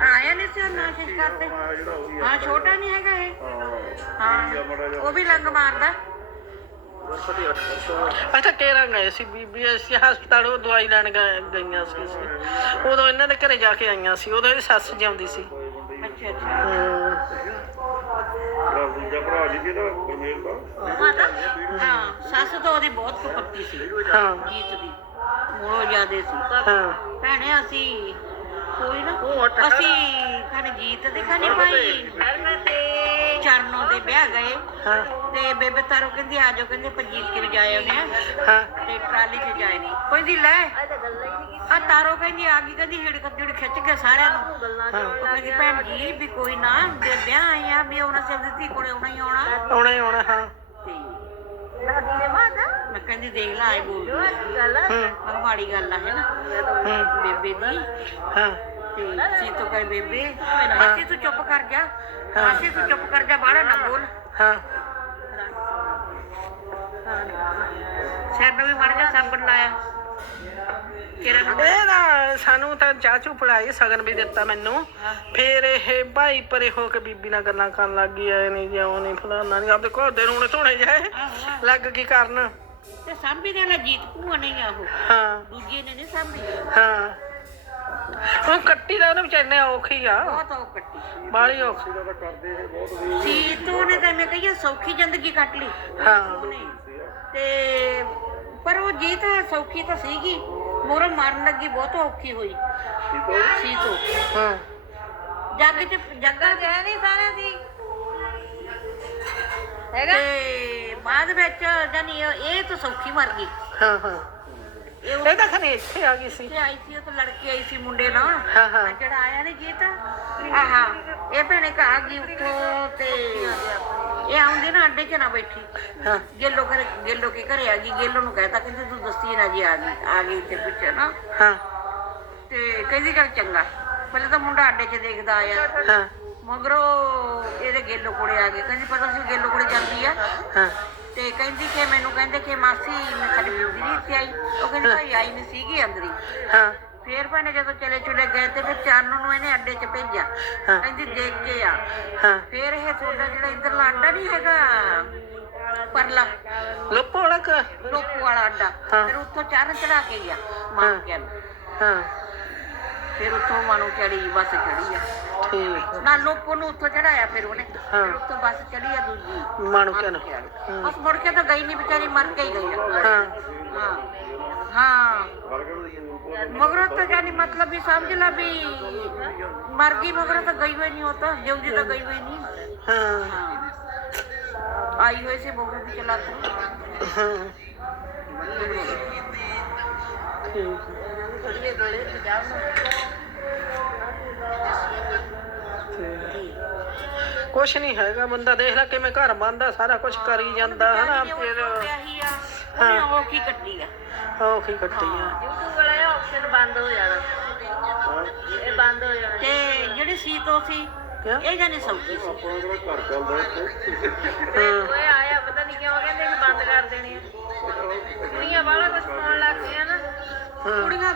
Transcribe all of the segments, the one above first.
ਆਇਆ ਨਹੀਂ ਸੀ ਨਾ ਕਿਸ ਕਰਦੇ ਜਿਹੜਾ ਉਹੀ ਹਾਂ ਛੋਟਾ ਨਹੀਂ ਹੈਗਾ ਇਹ। ਹਾਂ ਉਹ ਵੀ ਲੰਗ ਮਾਰਦਾ। ਅੱਛਾ ਕੇਰਾਂ ਗਏ ਸੀ? ਬੀਬੀ ਅਸੀਂ ਹਸਪਤਾਲ ਉਹ ਦਵਾਈ ਲੈਣ ਗਏ- ਗਈਆਂ ਸੀ। ਅਸੀਂ। ਉਦੋਂ ਇਹਨਾਂ ਦੇ ਘਰੇ ਜਾ ਕੇ ਆਈਆਂ ਸੀ। ਉਦੋਂ ਇਹਦੀ ਸੱਸ ਜਿਉਂਦੀ ਸੀ। ਅੱਛਾ ਅੱਛਾ। ਹਮ, ਜਿਹੜਾ ਦੂਜਾ ਭਰਾ ਜੀ ਜਿਹਦਾ ਗੁਰਮੇਲ ਦਾ? ਮਾਤਾ ਹਾਂ ਸੱਸ ਤਾਂ ਉਹਦੀ ਬਹੁਤ ਕੁਪੱਤੀ ਸੀ। ਹਾਂ। ਜੀਤ ਦੀ। ਮੋਹ ਜ਼ਿਆਦੇ ਸੀ। ਹਾਂ। ਭੈਣੇ ਅਸੀਂ ਕੋਈ ਨਾ। ਅਸੀਂ ਖਾਨੇ ਜੀਤ ਦੇ ਖਾਨੇ ਭਾਈ। ਚਰਨੋਂ ਦੇ ਵਿਆਹ ਗਏ। ਹਾਂ। ਤੇ ਬੇਬੇ ਤਾਰੋ ਕਹਿੰਦੀ ਆ ਜਾਓ ਕਹਿੰਦੇ ਪਜੀਤ ਕੇ ਵੀ ਜਾਏ ਉਹਨੇ ਹਾਂ। ਤੇ ਟਰਾਲੀ 'ਚ ਜਾਏ। ਕਹਿੰਦੀ ਲੈ। ਆ ਤਾਰੋ ਕਹਿੰਦੀ ਆ ਗਈ ਕਹਿੰਦੀ ਹਿੜ ਜਿਹੜੀ ਖਿੱਚ ਕੇ ਸਾਰਿਆਂ ਨੂੰ। ਉਹ ਕਹਿੰਦੀ ਭੈਣ ਜੀ ਵੀ ਕੋਈ ਨਾ ਦੇ ਵਿਆਹ ਆਏ ਆ ਵੀ ਉਹਨਾਂ ਸਿਰ ਦਿੱਤੀ ਕੋਲੇ ਆਉਣਾ ਹੀ ਆਉਣਾ। ਆਉਣਾ ਹੀ ਆਉਣਾ ਹਾਂ। ਤੇ ਦਾਦੀ ਦੇ ਮਾਦਾ ਮੈਂ ਕਹਿੰਦੀ ਦੇਖ ਲੈ ਆਏ ਬੋਲ ਮੈਂ ਮਾੜੀ ਗੱਲ ਆ ਹੈ ਨਾ? ਬੇਬੇ ਦੀ। ਹਾਂ। ਤੇ ਸੀ ਤੋ ਕਹੇ ਬੇਬੇ ਅਸੀਂ ਤੂੰ ਚੁੱਪ ਕਰ ਜਾ। ਅਸੀਂ ਤੂੰ ਚੁੱਪ ਕਰ ਜਾ ਬਾਹਰ ਨਾ ਬੋਲ। ਹਾਂ। ਸਿਰ ਨੂੰ ਵੀ ਮੜ ਜਾ ਸਾਬਣ ਲਾਇਆ। ਕਿਰਨ ਨੂੰ। ਇਹ ਨਾ ਸਾਨੂੰ ਤਾਂ ਚਾਚੂ ਪੜਾਈ ਸਗਨ ਵੀ ਦਿੱਤਾ ਮੈਨੂੰ। ਫੇਰ ਇਹ ਭਾਈ ਪਰੇ ਹੋ ਕੇ ਬੀਬੀ ਨਾਲ ਗੱਲਾਂ ਕਰਨ ਲੱਗ ਗਈ ਐ ਨਹੀਂ ਜਿਉਂ ਨਹੀਂ ਫਲਾਨਾ ਨਹੀਂ ਆਪਦੇ ਘਰ ਦੇ ਰੋਣੇ ਧੋਣੇ ਜਾਏ ਲੱਗ ਕੀ ਕਰਨ। ਤੇ ਸਾਂਭੀ ਦੇ ਨਾਲ ਜੀਤ ਭੂਆ ਨਹੀਂ ਆ ਉਹ। ਹਾਂ। ਦੂਜੇ ਨੇ ਨਹੀਂ ਸਾਂਭੀ ਹਾਂ। ਉਹ ਕੱਟੀ ਦਾ ਉਹਨੇ ਵਿਚਾਰੇ ਨੇ ਔਖੀ ਆ। ਬਹੁਤ ਉਹ ਕੱਟੀ। ਬਾਲੀ ਔਖੀ। ਤਾਂ ਕਰਦੇ ਇਹ ਬਹੁਤ ਵੀ ਸੀ ਤੂੰ ਨੇ ਤਾਂ ਮੈਂ ਕਹੀਏ ਸੌਖੀ ਜ਼ਿੰਦਗੀ ਕੱਟ ਲਈ। ਹਾਂ। ਉਹਨੇ। ਤੇ ਪਰ ਉਹ ਜੀਤ ਸੌਖੀ ਤਾਂ ਸੀਗੀ। ਮੋਰ ਮਾਰਨ ਲੱਗੀ ਬਹੁਤ ਔਖੀ ਹੋਈ। ਸੀ ਤੋ। ਹਾਂ। ਜੱਗ ਚ ਜੱਗਾ ਗਿਆ ਨਹੀਂ ਸਾਰਿਆਂ ਦੀ। ਹੈਗਾ? ਤੇ ਬਾਅਦ ਵਿੱਚ ਜਾਨੀ ਇਹ ਤਾਂ ਸੌਖੀ ਮਰ ਗਈ। ਹਾਂ ਹਾਂ। ਇਹ ਇਹ ਤਾਂ ਖਨੇ ਇੱਥੇ ਆ ਗਈ ਸੀ। ਆਈ ਸੀ ਉਹ ਤਾਂ ਲੜਕੀ ਆਈ ਸੀ ਮੁੰਡੇ ਨਾਲ। ਹਾਂ ਹਾਂ। ਆ ਜਿਹੜਾ ਆਇਆ ਨਹੀਂ ਜੀਤ ਆਹਾ ਇਹ ਭੈਣੇ ਘਰ ਗਈ ਉੱਥੋਂ ਤੇ ਇਹ ਆਉਂਦੀ ਨਾ ਅੱਡੇ 'ਚ ਨਾ ਬੈਠੀ। ਹਾਂ। ਗੇਲੋ ਘਰੇ ਗੇਲੋ ਕੇ ਘਰੇ ਆ ਗਈ ਗੇਲੋ ਨੂੰ ਕਹਿਤਾ ਕਹਿੰਦੀ ਤੂੰ ਦੱਸੀ ਨਾ ਜੀ ਆ ਗਈ ਆ ਗਈ ਤੇ ਪਿੱਛੇ ਨਾ। ਹਾਂ। ਤੇ ਕਹਿੰਦੀ ਚੱਲ ਚੰਗਾ। ਪਹਿਲੇ ਤਾਂ ਮੁੰਡਾ ਅੱਡੇ 'ਚ ਦੇਖਦਾ ਆਇਆ। ਹਾਂ। ਮਗਰੋਂ ਇਹਦੇ ਗੇਲੋ ਕੋਲੇ ਆ ਗਏ। ਕਹਿੰਦੀ ਪਤਾ ਸੀ ਗੇਲੋ ਕੋਲੇ ਜਾਂਦੀ ਆ। ਹਾਂ। ਤੇ ਕਹਿੰਦੀ ਕਿ ਮੈਨੂੰ ਕਹਿੰਦੇ ਕਿ ਮਾਸੀ ਮੈਂ ਸਾਡੀ ਬੀਬੀ ਨਹੀਂ ਇੱਥੇ ਆਈ। ਉਹ ਕਹਿੰਦੀ ਭਾਈ ਆਈ ਨਹੀਂ ਸੀਗੀ ਅੰਦਰੀ। ਹਾਂ। ਫੇਰ ਭੈਣੇ ਜਦੋਂ ਚਲੇ ਚੁਲੇ ਗਏ ਤੇ ਫਿਰ ਚਾਨਣ ਨੂੰ ਇਹਨੇ ਅੱਡੇ 'ਚ ਭੇਜਿਆ। ਹਾਂ। ਕਹਿੰਦੀ ਦੇਖ ਕੇ ਆ। ਹਾਂ। ਫੇਰ ਇਹ ਤੁਹਾਡਾ ਜਿਹੜਾ ਇੱਧਰਲਾ ਅੱਡਾ ਨਹੀਂ ਹੈਗਾ ਪਰਲਾ। ਲੋਪੋ ਵਾਲਾ ਕ? ਲੋਕੂ ਵਾਲਾ ਅੱਡਾ। ਹਾਂ। ਫਿਰ ਉੱਥੋਂ ਚਾਰਨ ਚੜਾ ਕੇ ਗਿਆ ਮਾਨ ਕੇ ਹਾਂ। ਫਿਰ ਉੱਥੋਂ ਮਾਨੋ ਚੜੀ ਬੱਸ ਚੜੀ ਆ। ਠੀਕ ਨਾ ਲੋਕੋ ਨੂੰ ਉੱਥੋਂ ਚੜਾਇਆ ਫਿਰ ਉਹਨੇ। ਹਾਂ। ਫਿਰ ਉੱਥੋਂ ਬੱਸ ਚੜੀ ਆ ਦੂਜੀ। ਮਾਣੂ ਕਿਨ ਉਸ ਮੁੜ ਕੇ ਤਾਂ ਗਈ ਨਹੀਂ ਵਿਚਾਰੀ ਮਰ ਕੇ ਹੀ ਗਈ ਆ। ਹਾਂ। ਹਾਂ। ਹਾਂ। ਮਗਰੋਂ ਤਾਂ ਜਾਨੀ ਮਤਲਬ ਵੀ ਸਮਝ ਲਾ ਵੀ ਮਰ ਗਈ ਮਗਰੋਂ ਤਾਂ ਗਈ ਹੋਈ ਨਹੀਂ ਉਹ ਤਾਂ ਜਿਉਂਦੀ ਤਾਂ ਗਈ ਹੋਈ ਨਹੀਂ ਹਾਂ। ਹਾਂ ਆਈ ਹੋਈ ਸੀ ਬਹੂ ਦੀ ਚਲਾ ਕੇ। ਹਾਂ। ਠੀਕ ਕੁਛ ਨਹੀਂ ਹੈਗਾ ਬੰਦਾ ਦੇਖ ਲੈ ਕਿਵੇਂ ਘਰ ਬੰਦਾ ਸਾਰਾ ਕੁਝ ਕਰੀ ਜਾਂਦਾ ਹਨਾ ਫਿਰ ਹਾਂ ਉਹ ਕੀ ਕੱਟੀ ਆ? ਔਖੀ ਕੱਟੀ ਆ। YouTube ਵਾਲਾ ਇਹ ਆਪਸ਼ਨ ਬੰਦ ਹੋ ਜਾਣਾ। ਇਹ ਬੰਦ ਹੋ ਜਾਣਾ। ਤੇ ਜਿਹੜੀ ਸੀਤੋ ਸੀ ਕਿਆ? ਇਹ ਜਾਨੀ ਸੌਖੀ ਸੀ? ਆਪਣਾ ਜਿਹੜਾ ਘਰ ਚੱਲਦਾ ਇੱਥੇ। ਹਾਂ ਓਏ ਆਇਆ ਪਤਾ ਨਹੀਂ ਕਿਉਂ ਕਹਿੰਦੇ ਵੀ ਬੰਦ ਕਰ ਦੇਣੀ ਆ। ਕੁੜੀਆਂ ਵਾਲਾ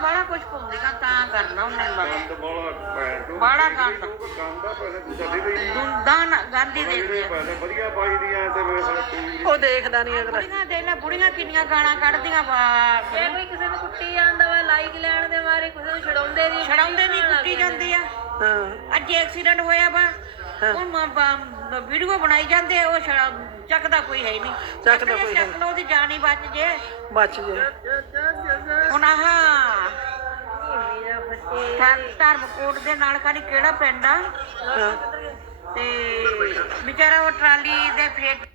ਵਾਲਾ ਕੁਝ ਪਾਉਂਦੀਆਂ ਤਾਂ ਕਰਨਾ ਉਹਨਾਂ ਨੇ ਬਸ ਗੰਦ ਬਾਲਾ ਚੋਦ। ਬਾਹਲਾ ਗੰਦ। ਗੰਦ ਦੁੰਦਾਂ ਗਾਂਧੀ ਆ। ਪਹਿਲੇ ਵਧੀਆ ਪਾਈ ਦੀਆਂ ਤੇ ਵੇਖ ਉਹ ਦੇਖਦਾ ਨਹੀਂ ਅਗਲਾ। ਬੁੜੀਆਂ ਦੇ ਲੈ ਬੁੜੀਆਂ ਕਿੰਨੀਆਂ ਗਾਲਾਂ ਕੱਢਦੀਆਂ ਵਾ। ਜੇ ਕੋਈ ਕਿਸੇ ਨੂੰ ਕੁੱਟੀ ਜਾਂਦਾ ਵਾ ਲਾਈਕ ਲੈਣ ਦੇ ਮਾਰੇ ਕਿਸੇ ਨੂੰ ਛਡਾਉਂਦੇ ਨਹੀਂ ਛਡਾਉਂਦੇ ਨਹੀਂ ਕੁੱਟੀ ਜਾਂਦੀ ਆ। ਹਾਂ। ਅੱਜ ਐਕਸੀਡੈਂਟ ਹੋਇਆ ਵਾ ਉਹ ਵੀਡੀਓ ਬਣਾਈ ਜਾਂਦੇ ਆ, ਉਹ ਛੜਾ ਚੱਕਦਾ ਕੋਈ ਹੈ ਨਹੀਂ। ਚੱਕਦਾ ਕੋਈ ਚੱਕ ਲਓ ਉਹਦੀ ਜਾਨ ਹੀ ਬਚ ਜੇ। ਬਚ ਜੇ। ਹੁਣ ਆਹ ਧਰ- ਧਰਮਕੋਟ ਦੇ ਨਾਲ ਕਾਹਦੀ ਕਿਹੜਾ ਪਿੰਡ ਆ? ਹਾਂ। ਤੇ ਵਿਚਾਰਾ ਉਹ ਟਰਾਲੀ ਦੇ ਫੇਟ